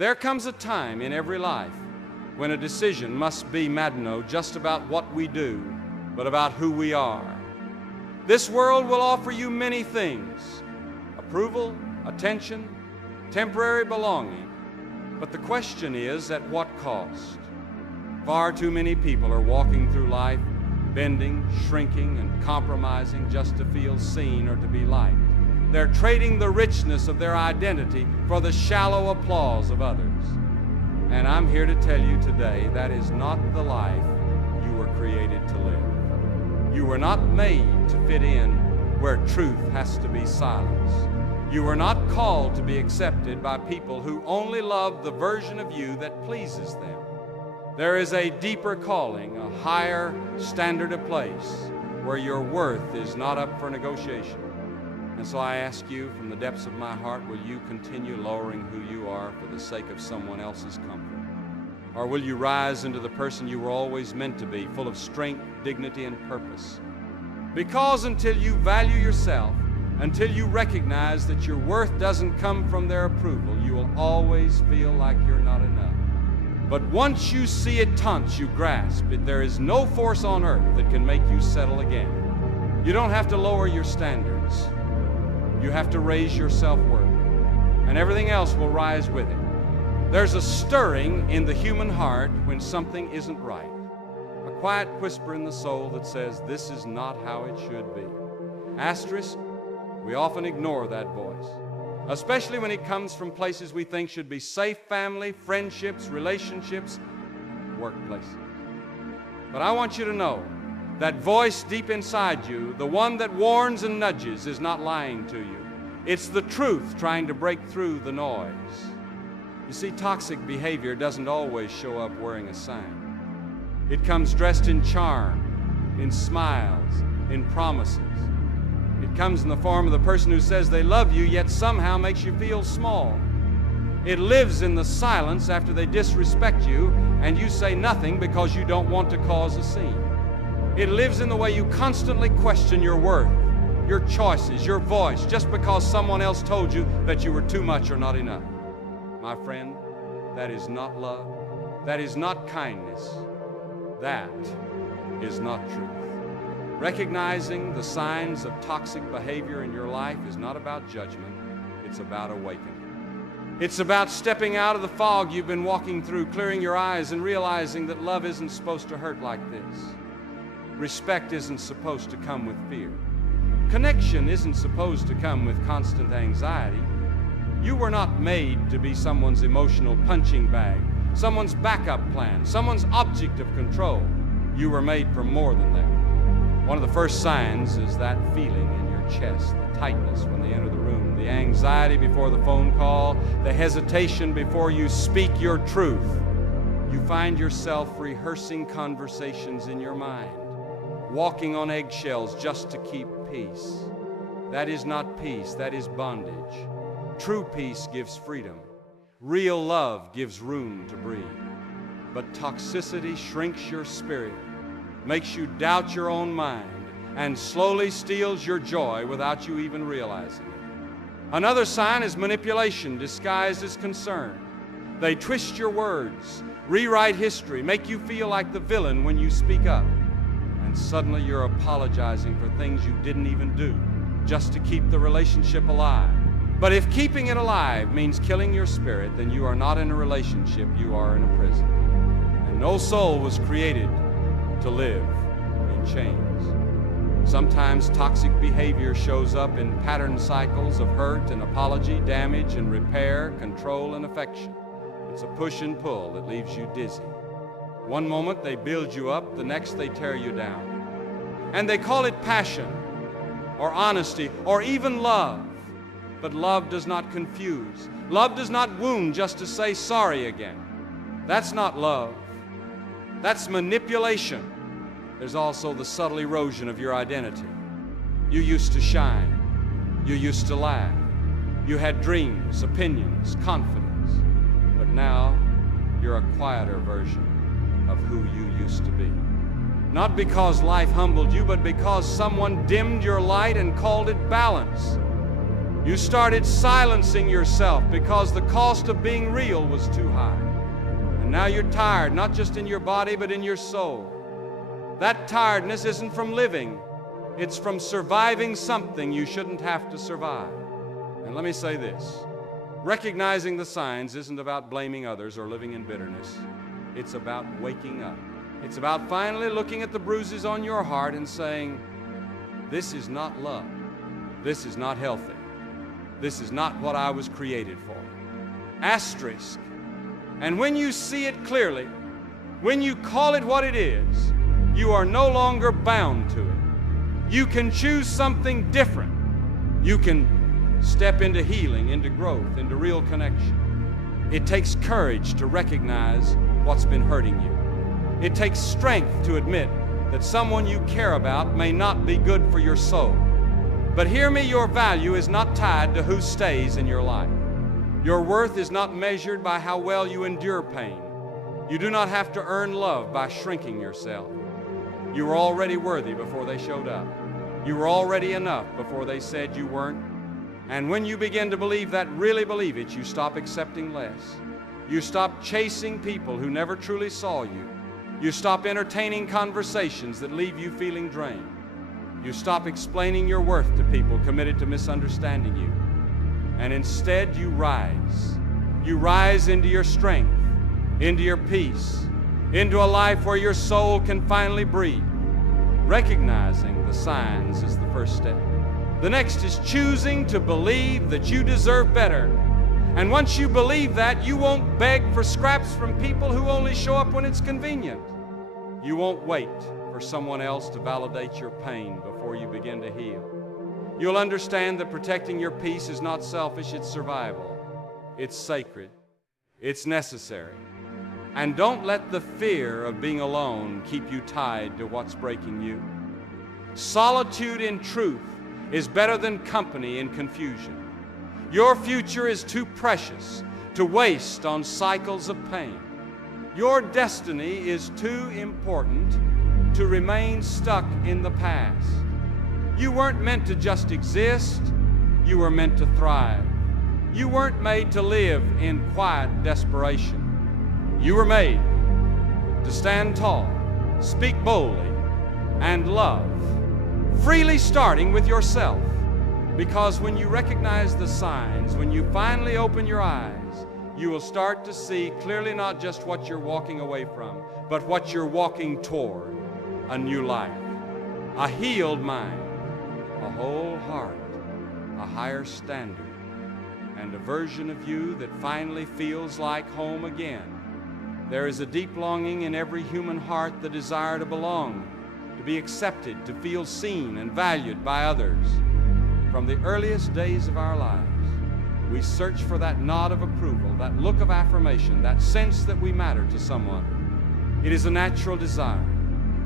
There comes a time in every life when a decision must be, Madno, just about what we do, but about who we are. This world will offer you many things: approval, attention, temporary belonging. But the question is, at what cost? Far too many people are walking through life, bending, shrinking, and compromising just to feel seen or to be liked. They're trading the richness of their identity for the shallow applause of others. And I'm here to tell you today, that is not the life you were created to live. You were not made to fit in where truth has to be silenced. You were not called to be accepted by people who only love the version of you that pleases them. There is a deeper calling, a higher standard of place where your worth is not up for negotiation. And so I ask you from the depths of my heart, will you continue lowering who you are for the sake of someone else's comfort? Or will you rise into the person you were always meant to be, full of strength, dignity, and purpose? Because until you value yourself, until you recognize that your worth doesn't come from their approval, you will always feel like you're not enough. But once you see it taunts you, grasp it. There is no force on earth that can make you settle again. You don't have to lower your standards. You have to raise your self-worth, and everything else will rise with it. There's a stirring in the human heart when something isn't right, a quiet whisper in the soul that says, this is not how it should be. Asterisk, we often ignore that voice, especially when it comes from places we think should be safe: family, friendships, relationships, workplaces. But I want you to know that voice deep inside you, the one that warns and nudges, is not lying to you. It's the truth trying to break through the noise. You see, toxic behavior doesn't always show up wearing a sign. It comes dressed in charm, in smiles, in promises. It comes in the form of the person who says they love you, yet somehow makes you feel small. It lives in the silence after they disrespect you, and you say nothing because you don't want to cause a scene. It lives in the way you constantly question your worth, your choices, your voice, just because someone else told you that you were too much or not enough. My friend, that is not love. That is not kindness. That is not truth. Recognizing the signs of toxic behavior in your life is not about judgment. It's about awakening. It's about stepping out of the fog you've been walking through, clearing your eyes and realizing that love isn't supposed to hurt like this. Respect isn't supposed to come with fear. Connection isn't supposed to come with constant anxiety. You were not made to be someone's emotional punching bag, someone's backup plan, someone's object of control. You were made for more than that. One of the first signs is that feeling in your chest, the tightness when they enter the room, the anxiety before the phone call, the hesitation before you speak your truth. You find yourself rehearsing conversations in your mind, walking on eggshells just to keep peace. That is not peace, that is bondage. True peace gives freedom. Real love gives room to breathe. But toxicity shrinks your spirit, makes you doubt your own mind, and slowly steals your joy without you even realizing it. Another sign is manipulation disguised as concern. They twist your words, rewrite history, make you feel like the villain when you speak up. And suddenly you're apologizing for things you didn't even do just to keep the relationship alive. But if keeping it alive means killing your spirit, then you are not in a relationship, you are in a prison. And no soul was created to live in chains. Sometimes toxic behavior shows up in pattern cycles of hurt and apology, damage and repair, control and affection. It's a push and pull that leaves you dizzy. One moment they build you up, the next they tear you down. And they call it passion, or honesty, or even love. But love does not confuse. Love does not wound just to say sorry again. That's not love. That's manipulation. There's also the subtle erosion of your identity. You used to shine. You used to laugh. You had dreams, opinions, confidence. But now you're a quieter version of who you used to be. Not because life humbled you, but because someone dimmed your light and called it balance. You started silencing yourself because the cost of being real was too high. And now you're tired, not just in your body, but in your soul. That tiredness isn't from living. It's from surviving something you shouldn't have to survive. And let me say this. Recognizing the signs isn't about blaming others or living in bitterness. It's about waking up. It's about finally looking at the bruises on your heart and saying, this is not love. This is not healthy. This is not what I was created for. Asterisk. And when you see it clearly, when you call it what it is, you are no longer bound to it. You can choose something different. You can step into healing, into growth, into real connection. It takes courage to recognize what's been hurting you. It takes strength to admit that someone you care about may not be good for your soul. But hear me, your value is not tied to who stays in your life. Your worth is not measured by how well you endure pain. You do not have to earn love by shrinking yourself. You were already worthy before they showed up. You were already enough before they said you weren't. And when you begin to believe that, really believe it, you stop accepting less. You stop chasing people who never truly saw you. You stop entertaining conversations that leave you feeling drained. You stop explaining your worth to people committed to misunderstanding you. And instead you rise. You rise into your strength, into your peace, into a life where your soul can finally breathe. Recognizing the signs is the first step. The next is choosing to believe that you deserve better. And once you believe that, you won't beg for scraps from people who only show up when it's convenient. You won't wait for someone else to validate your pain before you begin to heal. You'll understand that protecting your peace is not selfish, it's survival. It's sacred. It's necessary. And don't let the fear of being alone keep you tied to what's breaking you. Solitude in truth is better than company in confusion. Your future is too precious to waste on cycles of pain. Your destiny is too important to remain stuck in the past. You weren't meant to just exist, you were meant to thrive. You weren't made to live in quiet desperation. You were made to stand tall, speak boldly, and love, freely starting with yourself. Because when you recognize the signs, when you finally open your eyes, you will start to see clearly not just what you're walking away from, but what you're walking toward, a new life, a healed mind, a whole heart, a higher standard, and a version of you that finally feels like home again. There is a deep longing in every human heart, the desire to belong, to be accepted, to feel seen and valued by others. From the earliest days of our lives, we search for that nod of approval, that look of affirmation, that sense that we matter to someone. It is a natural desire,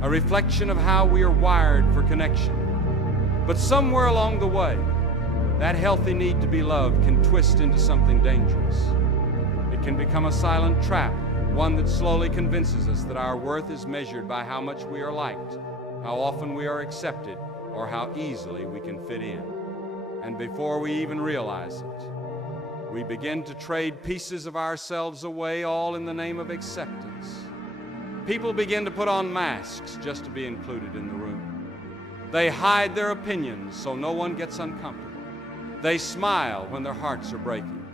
a reflection of how we are wired for connection. But somewhere along the way, that healthy need to be loved can twist into something dangerous. It can become a silent trap, one that slowly convinces us that our worth is measured by how much we are liked, how often we are accepted, or how easily we can fit in. And before we even realize it, we begin to trade pieces of ourselves away, all in the name of acceptance. People begin to put on masks just to be included in the room. They hide their opinions so no one gets uncomfortable. They smile when their hearts are breaking.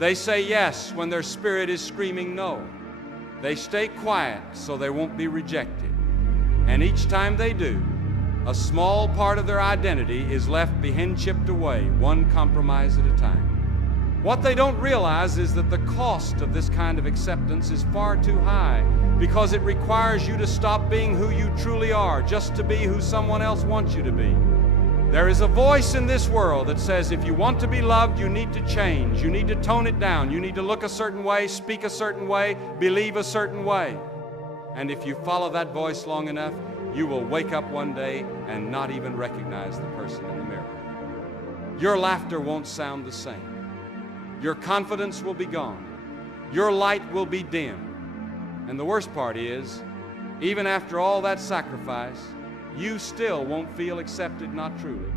They say yes when their spirit is screaming no. They stay quiet so they won't be rejected. And each time they do, a small part of their identity is left behind, chipped away, one compromise at a time. What they don't realize is that the cost of this kind of acceptance is far too high, because it requires you to stop being who you truly are, just to be who someone else wants you to be. There is a voice in this world that says if you want to be loved, you need to change. You need to tone it down. You need to look a certain way, speak a certain way, believe a certain way. And if you follow that voice long enough, you will wake up one day and not even recognize the person in the mirror. Your laughter won't sound the same. Your confidence will be gone. Your light will be dim. And the worst part is, even after all that sacrifice, you still won't feel accepted, not truly.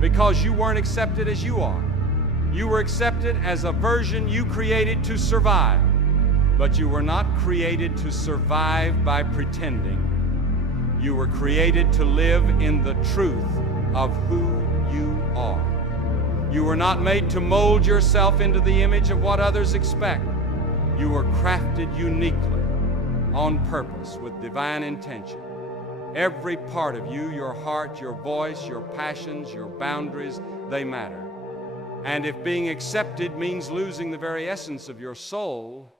Because you weren't accepted as you are. You were accepted as a version you created to survive, but you were not created to survive by pretending. You were created to live in the truth of who you are. You were not made to mold yourself into the image of what others expect. You were crafted uniquely, on purpose, with divine intention. Every part of you, your heart, your voice, your passions, your boundaries, they matter. And if being accepted means losing the very essence of your soul,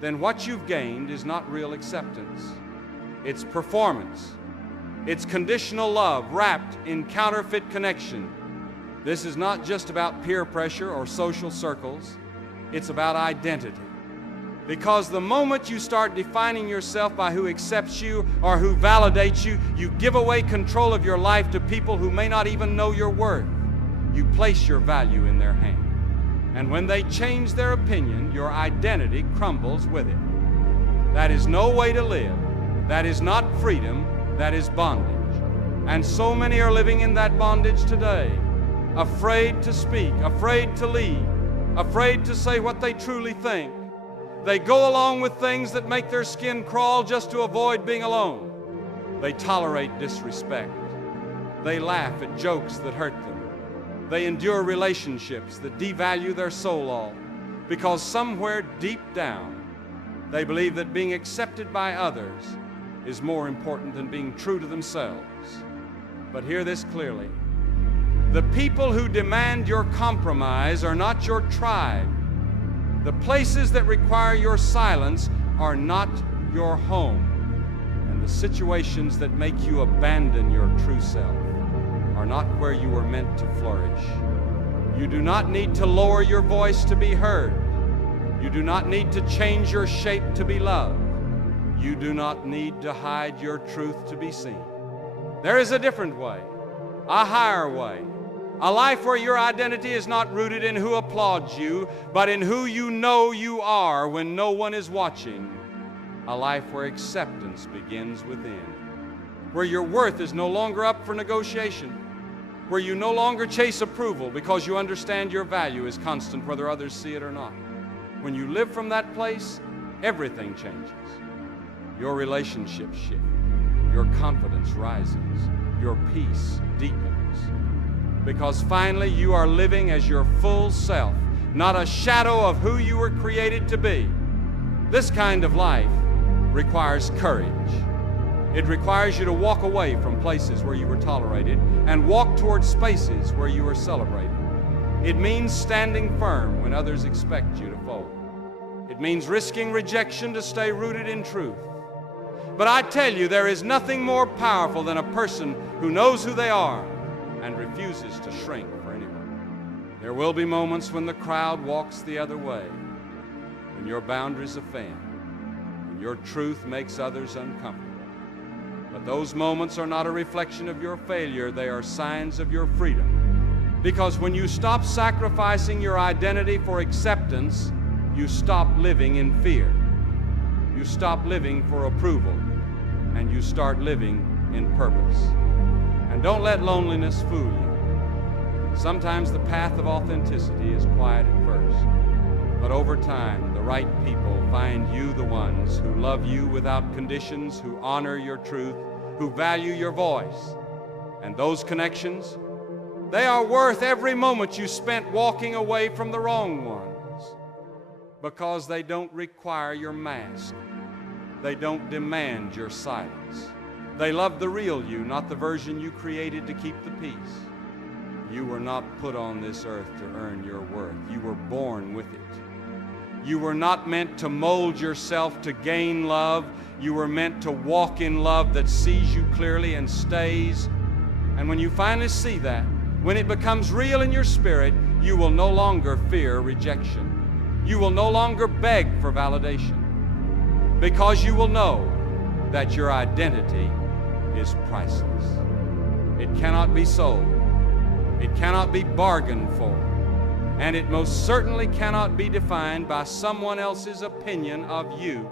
then what you've gained is not real acceptance. It's performance. It's conditional love wrapped in counterfeit connection. This is not just about peer pressure or social circles. It's about identity. Because the moment you start defining yourself by who accepts you or who validates you, you give away control of your life to people who may not even know your worth. You place your value in their hand. And when they change their opinion, your identity crumbles with it. That is no way to live. That is not freedom. That is bondage. And so many are living in that bondage today, afraid to speak, afraid to lead, afraid to say what they truly think. They go along with things that make their skin crawl just to avoid being alone. They tolerate disrespect. They laugh at jokes that hurt them. They endure relationships that devalue their soul all, because somewhere deep down they believe that being accepted by others is more important than being true to themselves. But hear this clearly. The people who demand your compromise are not your tribe. The places that require your silence are not your home. And the situations that make you abandon your true self are not where you were meant to flourish. You do not need to lower your voice to be heard. You do not need to change your shape to be loved. You do not need to hide your truth to be seen. There is a different way, a higher way, a life where your identity is not rooted in who applauds you, but in who you know you are when no one is watching. A life where acceptance begins within, where your worth is no longer up for negotiation, where you no longer chase approval because you understand your value is constant whether others see it or not. When you live from that place, everything changes. Your relationships shift, your confidence rises, your peace deepens. Because finally you are living as your full self, not a shadow of who you were created to be. This kind of life requires courage. It requires you to walk away from places where you were tolerated and walk towards spaces where you were celebrated. It means standing firm when others expect you to fold. It means risking rejection to stay rooted in truth. But I tell you, there is nothing more powerful than a person who knows who they are and refuses to shrink for anyone. There will be moments when the crowd walks the other way, when your boundaries offend, when your truth makes others uncomfortable. But those moments are not a reflection of your failure, they are signs of your freedom. Because when you stop sacrificing your identity for acceptance, you stop living in fear. You stop living for approval, and you start living in purpose. And don't let loneliness fool you. Sometimes the path of authenticity is quiet at first, but over time, the right people find you the ones who love you without conditions, who honor your truth, who value your voice. And those connections, they are worth every moment you spent walking away from the wrong ones, because they don't require your mask. They don't demand your silence. They love the real you, not the version you created to keep the peace. You were not put on this earth to earn your worth. You were born with it. You were not meant to mold yourself to gain love. You were meant to walk in love that sees you clearly and stays. And when you finally see that, when it becomes real in your spirit, you will no longer fear rejection. You will no longer beg for validation, because you will know that your identity is priceless. It cannot be sold. It cannot be bargained for. And it most certainly cannot be defined by someone else's opinion of you.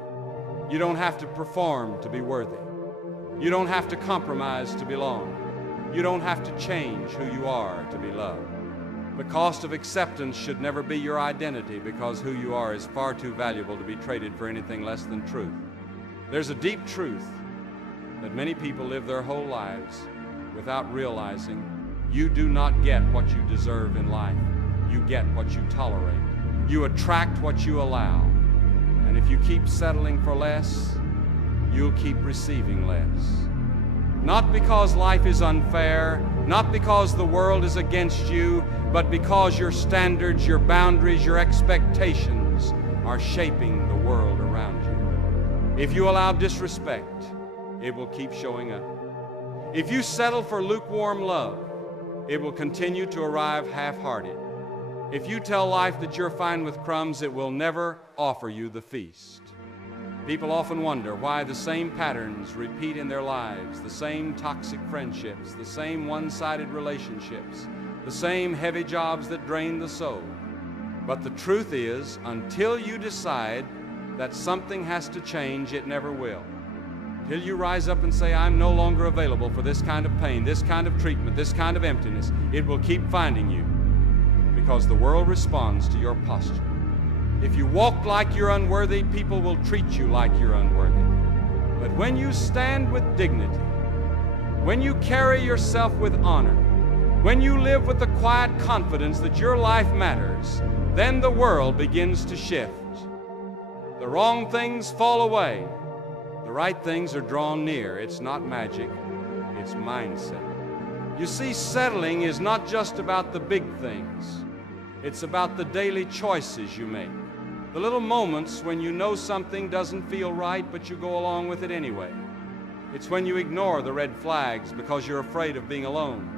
You don't have to perform to be worthy. You don't have to compromise to belong. You don't have to change who you are to be loved. The cost of acceptance should never be your identity, because who you are is far too valuable to be traded for anything less than truth. There's a deep truth that many people live their whole lives without realizing. You do not get what you deserve in life. You get what you tolerate. You attract what you allow. And if you keep settling for less, you'll keep receiving less. Not because life is unfair, not because the world is against you, but because your standards, your boundaries, your expectations are shaping the world around you. If you allow disrespect, it will keep showing up. If you settle for lukewarm love, it will continue to arrive half-hearted. If you tell life that you're fine with crumbs, it will never offer you the feast. People often wonder why the same patterns repeat in their lives, the same toxic friendships, the same one-sided relationships, the same heavy jobs that drain the soul. But the truth is, until you decide that something has to change, it never will. Till you rise up and say, I'm no longer available for this kind of pain, this kind of treatment, this kind of emptiness, it will keep finding you, because the world responds to your posture. If you walk like you're unworthy, people will treat you like you're unworthy. But when you stand with dignity, when you carry yourself with honor, when you live with the quiet confidence that your life matters, then the world begins to shift. The wrong things fall away. The right things are drawn near. It's not magic, it's mindset. You see, settling is not just about the big things. It's about the daily choices you make. The little moments when you know something doesn't feel right, but you go along with it anyway. It's when you ignore the red flags because you're afraid of being alone.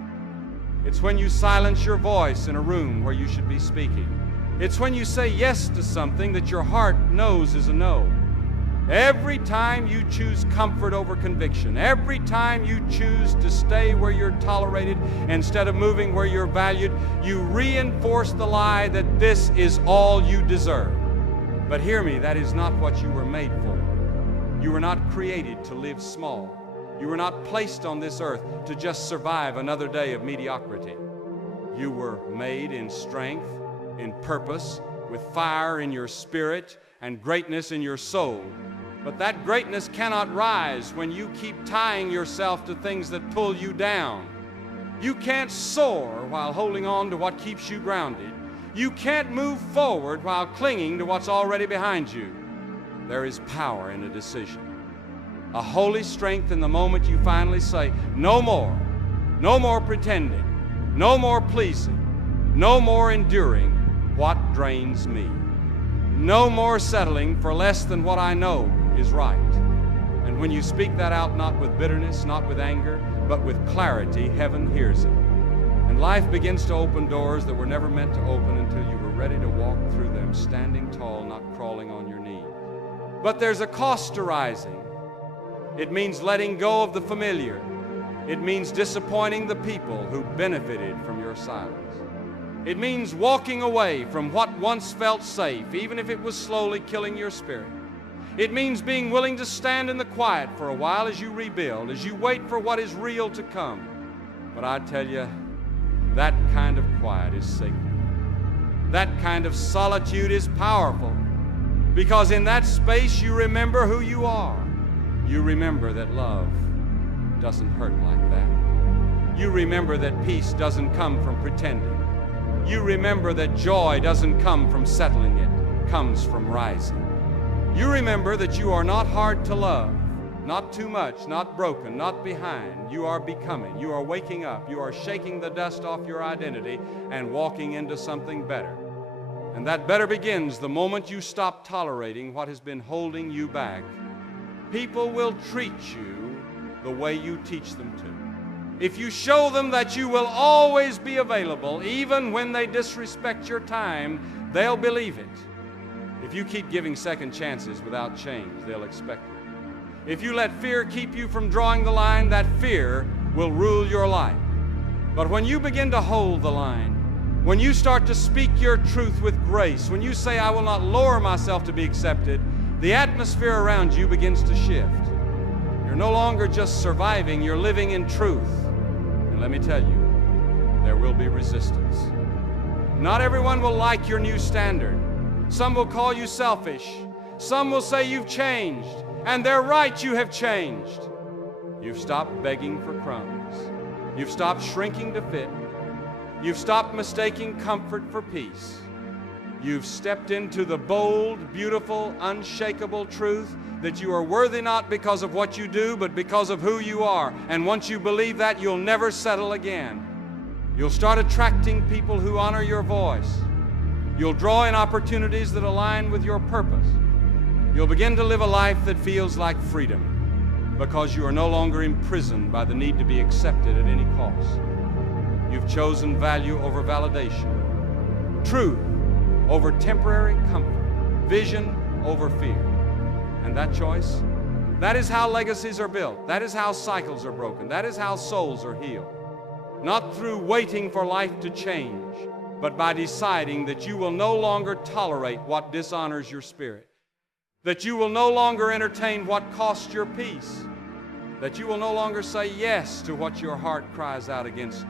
It's when you silence your voice in a room where you should be speaking. It's when you say yes to something that your heart knows is a no. Every time you choose comfort over conviction, every time you choose to stay where you're tolerated instead of moving where you're valued, you reinforce the lie that this is all you deserve. But hear me, that is not what you were made for. You were not created to live small. You were not placed on this earth to just survive another day of mediocrity. You were made in strength, in purpose, with fire in your spirit and greatness in your soul. But that greatness cannot rise when you keep tying yourself to things that pull you down. You can't soar while holding on to what keeps you grounded. You can't move forward while clinging to what's already behind you. There is power in a decision, a holy strength in the moment you finally say, no more pretending, no more pleasing, no more enduring what drains me. No more settling for less than what I know is right. And when you speak that out, not with bitterness, not with anger, but with clarity, heaven hears it. And life begins to open doors that were never meant to open until you were ready to walk through them, standing tall, not crawling on your knees. But there's a cost to rising. It means letting go of the familiar. It means disappointing the people who benefited from your silence. It means walking away from what once felt safe, even if it was slowly killing your spirit. It means being willing to stand in the quiet for a while as you rebuild, as you wait for what is real to come. But I tell you, that kind of quiet is sacred. That kind of solitude is powerful, because in that space you remember who you are. You remember that love doesn't hurt like that. You remember that peace doesn't come from pretending. You remember that joy doesn't come from settling, it comes from rising. You remember that you are not hard to love, not too much, not broken, not behind. You are becoming, you are waking up, you are shaking the dust off your identity and walking into something better. And that better begins the moment you stop tolerating what has been holding you back. People will treat you the way you teach them to. If you show them that you will always be available, even when they disrespect your time, they'll believe it. If you keep giving second chances without change, they'll expect it. If you let fear keep you from drawing the line, that fear will rule your life. But when you begin to hold the line, when you start to speak your truth with grace, when you say, I will not lower myself to be accepted, the atmosphere around you begins to shift. You're no longer just surviving, you're living in truth. And let me tell you, there will be resistance. Not everyone will like your new standard. Some will call you selfish. Some will say you've changed, and they're right, you have changed. You've stopped begging for crumbs. You've stopped shrinking to fit. You've stopped mistaking comfort for peace. You've stepped into the bold, beautiful, unshakable truth that you are worthy not because of what you do, but because of who you are. And once you believe that, you'll never settle again. You'll start attracting people who honor your voice. You'll draw in opportunities that align with your purpose. You'll begin to live a life that feels like freedom because you are no longer imprisoned by the need to be accepted at any cost. You've chosen value over validation, truth over temporary comfort, vision over fear. And that choice, that is how legacies are built. That is how cycles are broken. That is how souls are healed. Not through waiting for life to change, but by deciding that you will no longer tolerate what dishonors your spirit, that you will no longer entertain what costs your peace, that you will no longer say yes to what your heart cries out against.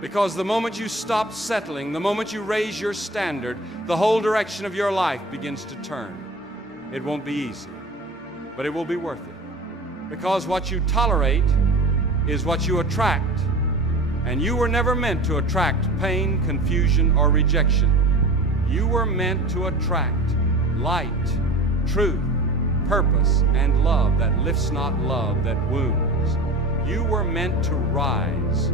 Because the moment you stop settling, the moment you raise your standard, the whole direction of your life begins to turn. It won't be easy, but it will be worth it. Because what you tolerate is what you attract. And you were never meant to attract pain, confusion, or rejection. You were meant to attract light, truth, purpose, and love that lifts not, love that wounds. You were meant to rise.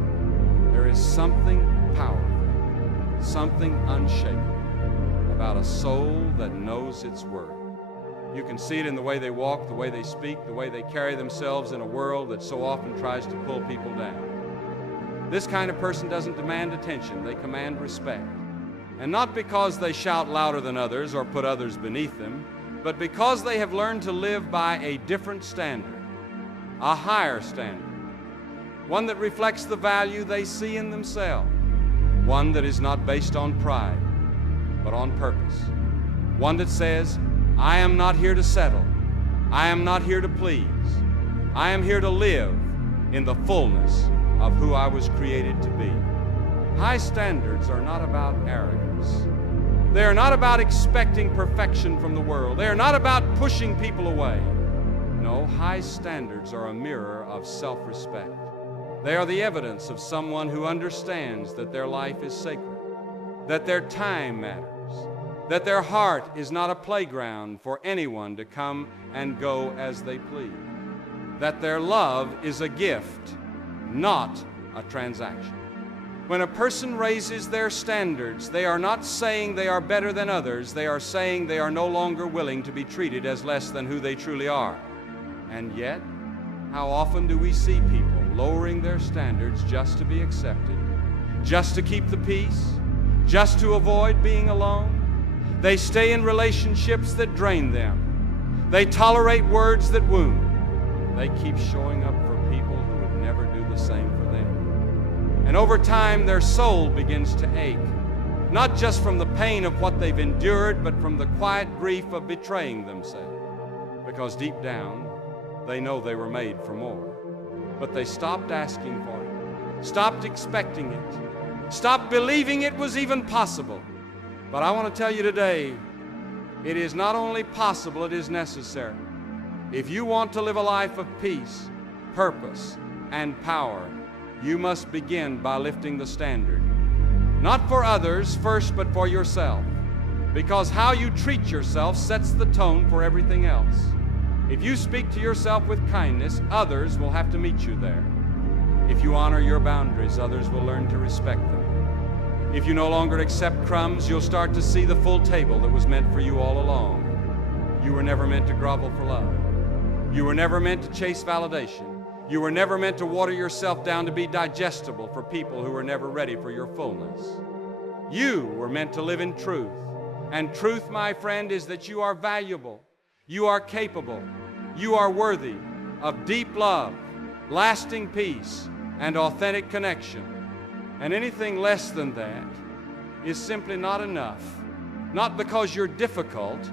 There is something powerful, something unshakable about a soul that knows its worth. You can see it in the way they walk, the way they speak, the way they carry themselves in a world that so often tries to pull people down. This kind of person doesn't demand attention, they command respect. And not because they shout louder than others or put others beneath them, but because they have learned to live by a different standard, a higher standard, one that reflects the value they see in themselves, one that is not based on pride, but on purpose, one that says, I am not here to settle, I am not here to please, I am here to live in the fullness of who I was created to be. High standards are not about arrogance. They are not about expecting perfection from the world. They are not about pushing people away. No, high standards are a mirror of self-respect. They are the evidence of someone who understands that their life is sacred, that their time matters, that their heart is not a playground for anyone to come and go as they please, that their love is a gift, not a transaction. When a person raises their standards, they are not saying they are better than others. They are saying they are no longer willing to be treated as less than who they truly are. And yet, how often do we see people lowering their standards just to be accepted, just to keep the peace, just to avoid being alone? They stay in relationships that drain them. They tolerate words that wound. They keep showing up for people who would never do the same for them. And over time, their soul begins to ache, not just from the pain of what they've endured, but from the quiet grief of betraying themselves. Because deep down, they know they were made for more. But they stopped asking for it, stopped expecting it, stopped believing it was even possible. But I want to tell you today, it is not only possible, it is necessary. If you want to live a life of peace, purpose, and power, you must begin by lifting the standard. Not for others first, but for yourself. Because how you treat yourself sets the tone for everything else. If you speak to yourself with kindness, others will have to meet you there. If you honor your boundaries, others will learn to respect them. If you no longer accept crumbs, you'll start to see the full table that was meant for you all along. You were never meant to grovel for love. You were never meant to chase validation. You were never meant to water yourself down to be digestible for people who were never ready for your fullness. You were meant to live in truth. And truth, my friend, is that you are valuable, you are capable, you are worthy of deep love, lasting peace, and authentic connection. And anything less than that is simply not enough. Not because you're difficult,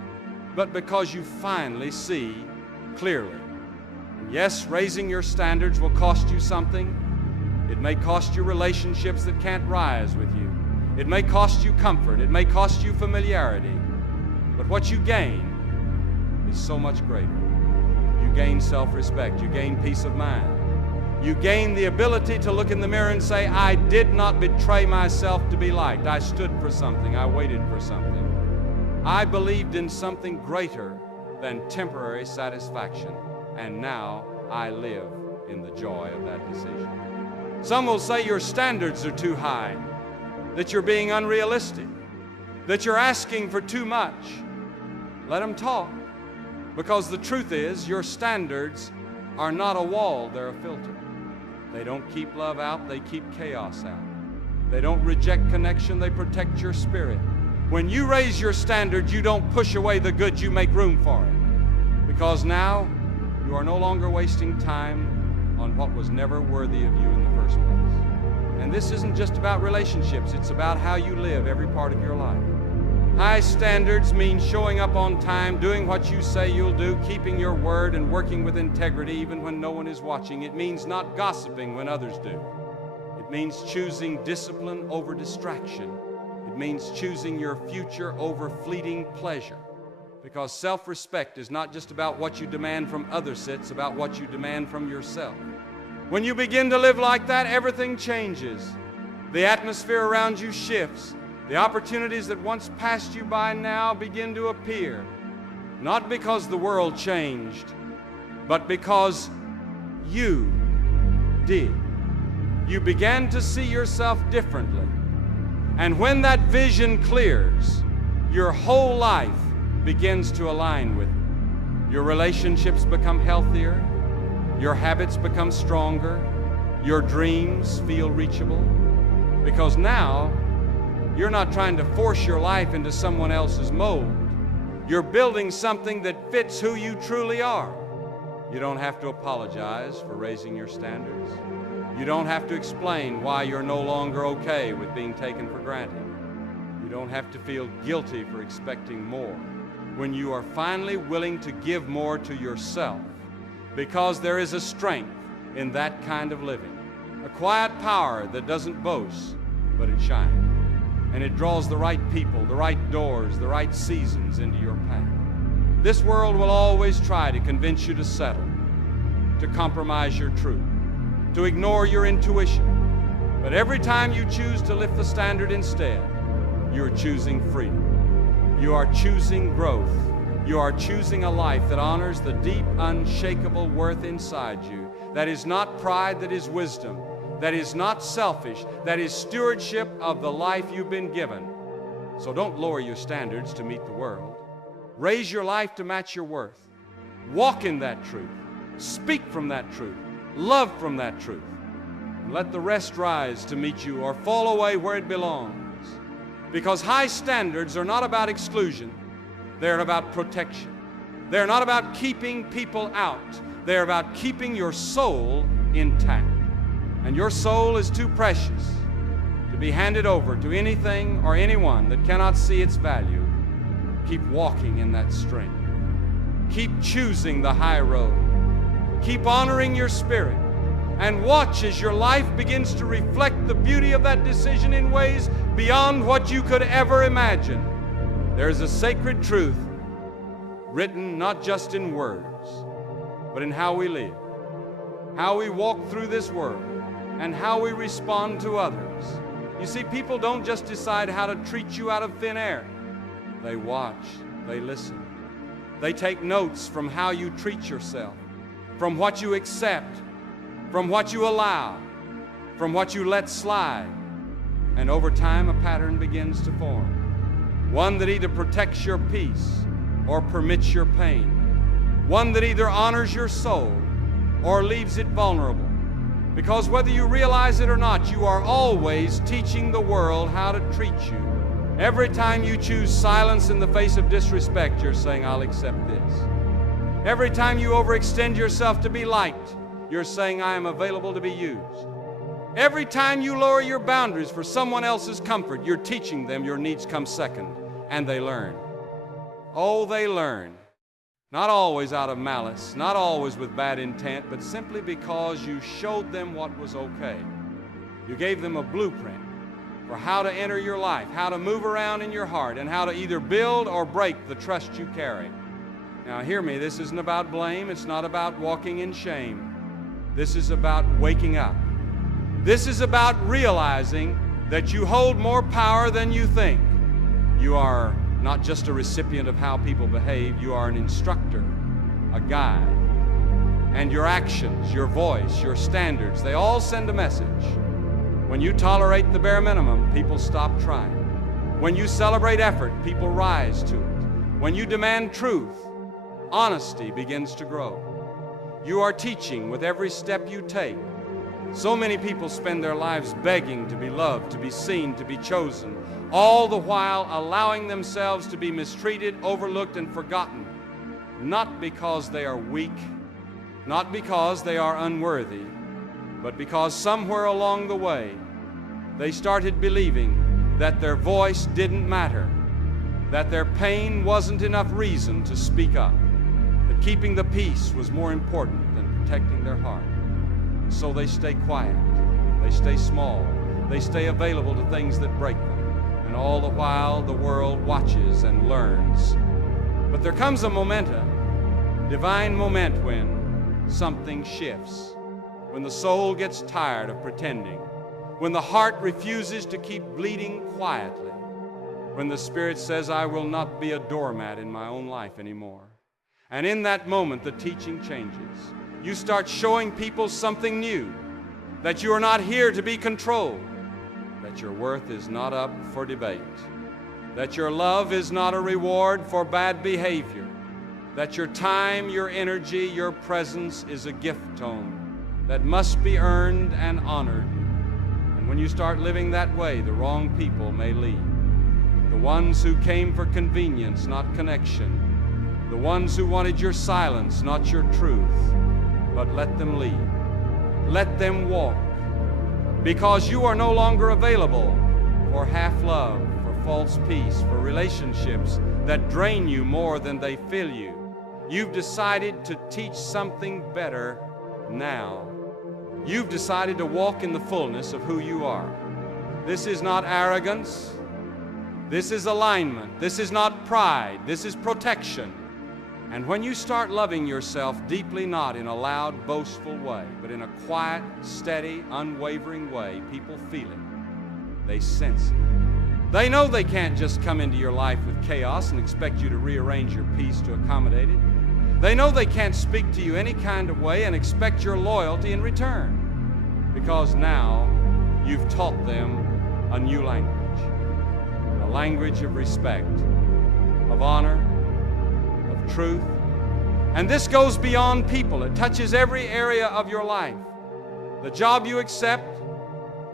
but because you finally see clearly. Yes, raising your standards will cost you something. It may cost you relationships that can't rise with you. It may cost you comfort. It may cost you familiarity. But what you gain is so much greater. You gain self-respect. You gain peace of mind. You gain the ability to look in the mirror and say, I did not betray myself to be liked. I stood for something. I waited for something. I believed in something greater than temporary satisfaction. And now I live in the joy of that decision. Some will say your standards are too high, that you're being unrealistic, that you're asking for too much. Let them talk, because the truth is your standards are not a wall, they're a filter. They don't keep love out, they keep chaos out. They don't reject connection, they protect your spirit. When you raise your standards, you don't push away the good, you make room for it. Because now you are no longer wasting time on what was never worthy of you in the first place. And this isn't just about relationships, it's about how you live every part of your life. High standards mean showing up on time, doing what you say you'll do, keeping your word, and working with integrity even when no one is watching. It means not gossiping when others do. It means choosing discipline over distraction. It means choosing your future over fleeting pleasure. Because self-respect is not just about what you demand from others, it's about what you demand from yourself. When you begin to live like that, everything changes. The atmosphere around you shifts. The opportunities that once passed you by now begin to appear. Not because the world changed, but because you did. You began to see yourself differently. And when that vision clears, your whole life begins to align with it. Your relationships become healthier. Your habits become stronger. Your dreams feel reachable. Because now, you're not trying to force your life into someone else's mold. You're building something that fits who you truly are. You don't have to apologize for raising your standards. You don't have to explain why you're no longer okay with being taken for granted. You don't have to feel guilty for expecting more. When you are finally willing to give more to yourself, because there is a strength in that kind of living, a quiet power that doesn't boast, but it shines. And it draws the right people, the right doors, the right seasons into your path. This world will always try to convince you to settle, to compromise your truth, to ignore your intuition. But every time you choose to lift the standard instead, you're choosing freedom. You are choosing growth. You are choosing a life that honors the deep, unshakable worth inside you. That is not pride, that is wisdom. That is not selfish, that is stewardship of the life you've been given. So don't lower your standards to meet the world. Raise your life to match your worth. Walk in that truth. Speak from that truth. Love from that truth. And let the rest rise to meet you or fall away where it belongs. Because high standards are not about exclusion. They're about protection. They're not about keeping people out. They're about keeping your soul intact. And your soul is too precious to be handed over to anything or anyone that cannot see its value. Keep walking in that strength. Keep choosing the high road. Keep honoring your spirit. And watch as your life begins to reflect the beauty of that decision in ways beyond what you could ever imagine. There's a sacred truth written not just in words, but in how we live, how we walk through this world, and how we respond to others. You see, people don't just decide how to treat you out of thin air. They watch, they listen. They take notes from how you treat yourself, from what you accept, from what you allow, from what you let slide. And over time, a pattern begins to form. One that either protects your peace or permits your pain. One that either honors your soul or leaves it vulnerable. Because whether you realize it or not, you are always teaching the world how to treat you. Every time you choose silence in the face of disrespect, you're saying, I'll accept this. Every time you overextend yourself to be liked, you're saying, I am available to be used. Every time you lower your boundaries for someone else's comfort, you're teaching them your needs come second, and they learn. Oh, they learn. Not always out of malice, not always with bad intent, but simply because you showed them what was okay. You gave them a blueprint for how to enter your life, how to move around in your heart, and how to either build or break the trust you carry. Now hear me, this isn't about blame, it's not about walking in shame. This is about waking up. This is about realizing that you hold more power than you think. You are not just a recipient of how people behave, you are an instructor, a guide. And your actions, your voice, your standards, they all send a message. When you tolerate the bare minimum, people stop trying. When you celebrate effort, people rise to it. When you demand truth, honesty begins to grow. You are teaching with every step you take. So many people spend their lives begging to be loved, to be seen, to be chosen, all the while allowing themselves to be mistreated, overlooked, and forgotten, not because they are weak, not because they are unworthy, but because somewhere along the way they started believing that their voice didn't matter, that their pain wasn't enough reason to speak up, that keeping the peace was more important than protecting their heart. And so they stay quiet, they stay small, they stay available to things that break them, and all the while the world watches and learns. But there comes a divine moment when something shifts, when the soul gets tired of pretending, when the heart refuses to keep bleeding quietly, when the Spirit says, I will not be a doormat in my own life anymore. And in that moment, the teaching changes. You start showing people something new, that you are not here to be controlled, that your worth is not up for debate, that your love is not a reward for bad behavior, that your time, your energy, your presence is a gift tone that must be earned and honored. And when you start living that way, the wrong people may leave. The ones who came for convenience, not connection. The ones who wanted your silence, not your truth. But let them leave. Let them walk. Because you are no longer available for half love, for false peace, for relationships that drain you more than they fill you. You've decided to teach something better now. You've decided to walk in the fullness of who you are. This is not arrogance. This is alignment. This is not pride. This is protection. And when you start loving yourself deeply, not in a loud, boastful way, but in a quiet, steady, unwavering way, people feel it. They sense it. They know they can't just come into your life with chaos and expect you to rearrange your peace to accommodate it. They know they can't speak to you any kind of way and expect your loyalty in return, because now you've taught them a new language, a language of respect, of honor, of truth. And this goes beyond people. It touches every area of your life. The job you accept,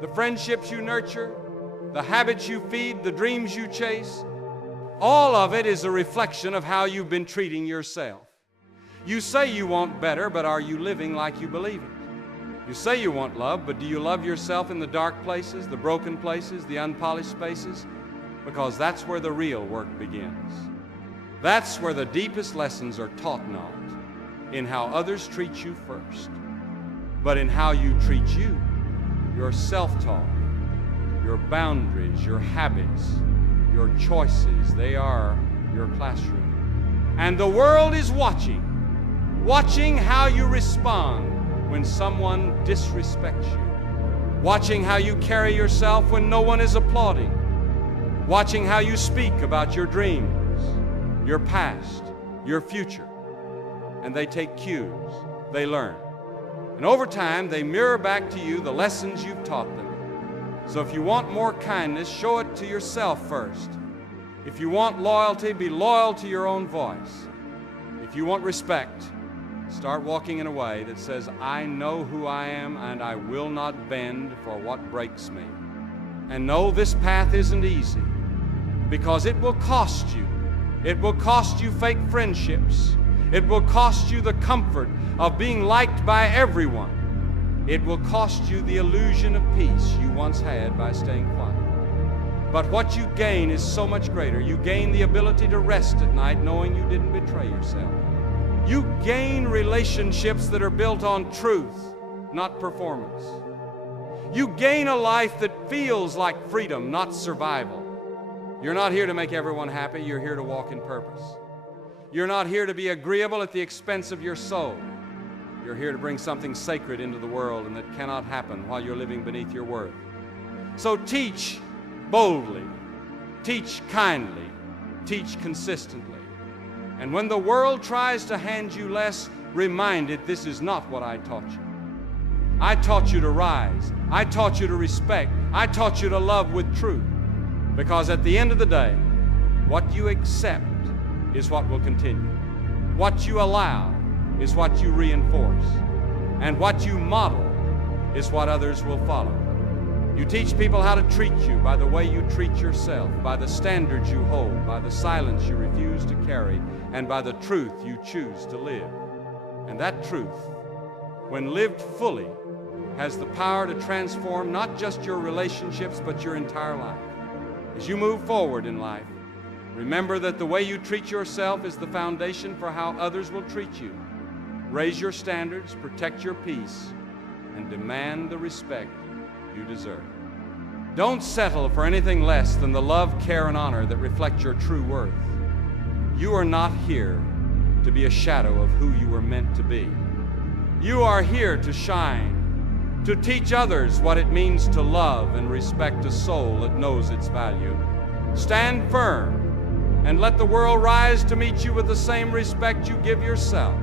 the friendships you nurture, the habits you feed, the dreams you chase, all of it is a reflection of how you've been treating yourself. You say you want better, but are you living like you believe it? You say you want love, but do you love yourself in the dark places, the broken places, the unpolished spaces? Because that's where the real work begins. That's where the deepest lessons are taught, not in how others treat you first, but in how you treat you, your self-talk, your boundaries, your habits, your choices. They are your classroom. And the world is watching how you respond when someone disrespects you, watching how you carry yourself when no one is applauding, watching how you speak about your dreams, your past, your future. And they take cues, they learn. And over time, they mirror back to you the lessons you've taught them. So if you want more kindness, show it to yourself first. If you want loyalty, be loyal to your own voice. If you want respect, start walking in a way that says, I know who I am and I will not bend for what breaks me. And no, this path isn't easy, because it will cost you. It will cost you fake friendships. It will cost you the comfort of being liked by everyone. It will cost you the illusion of peace you once had by staying quiet. But what you gain is so much greater. You gain the ability to rest at night knowing you didn't betray yourself. You gain relationships that are built on truth, not performance. You gain a life that feels like freedom, not survival. You're not here to make everyone happy. You're here to walk in purpose. You're not here to be agreeable at the expense of your soul. You're here to bring something sacred into the world, and that cannot happen while you're living beneath your worth. So teach boldly, teach kindly, teach consistently. And when the world tries to hand you less, remind it, this is not what I taught you. I taught you to rise. I taught you to respect. I taught you to love with truth. Because at the end of the day, what you accept is what will continue. What you allow is what you reinforce. And what you model is what others will follow. You teach people how to treat you by the way you treat yourself, by the standards you hold, by the silence you refuse to carry, and by the truth you choose to live. And that truth, when lived fully, has the power to transform not just your relationships, but your entire life. As you move forward in life, remember that the way you treat yourself is the foundation for how others will treat you. Raise your standards, protect your peace, and demand the respect you deserve. Don't settle for anything less than the love, care, and honor that reflect your true worth. You are not here to be a shadow of who you were meant to be. You are here to shine, to teach others what it means to love and respect a soul that knows its value. Stand firm and let the world rise to meet you with the same respect you give yourself.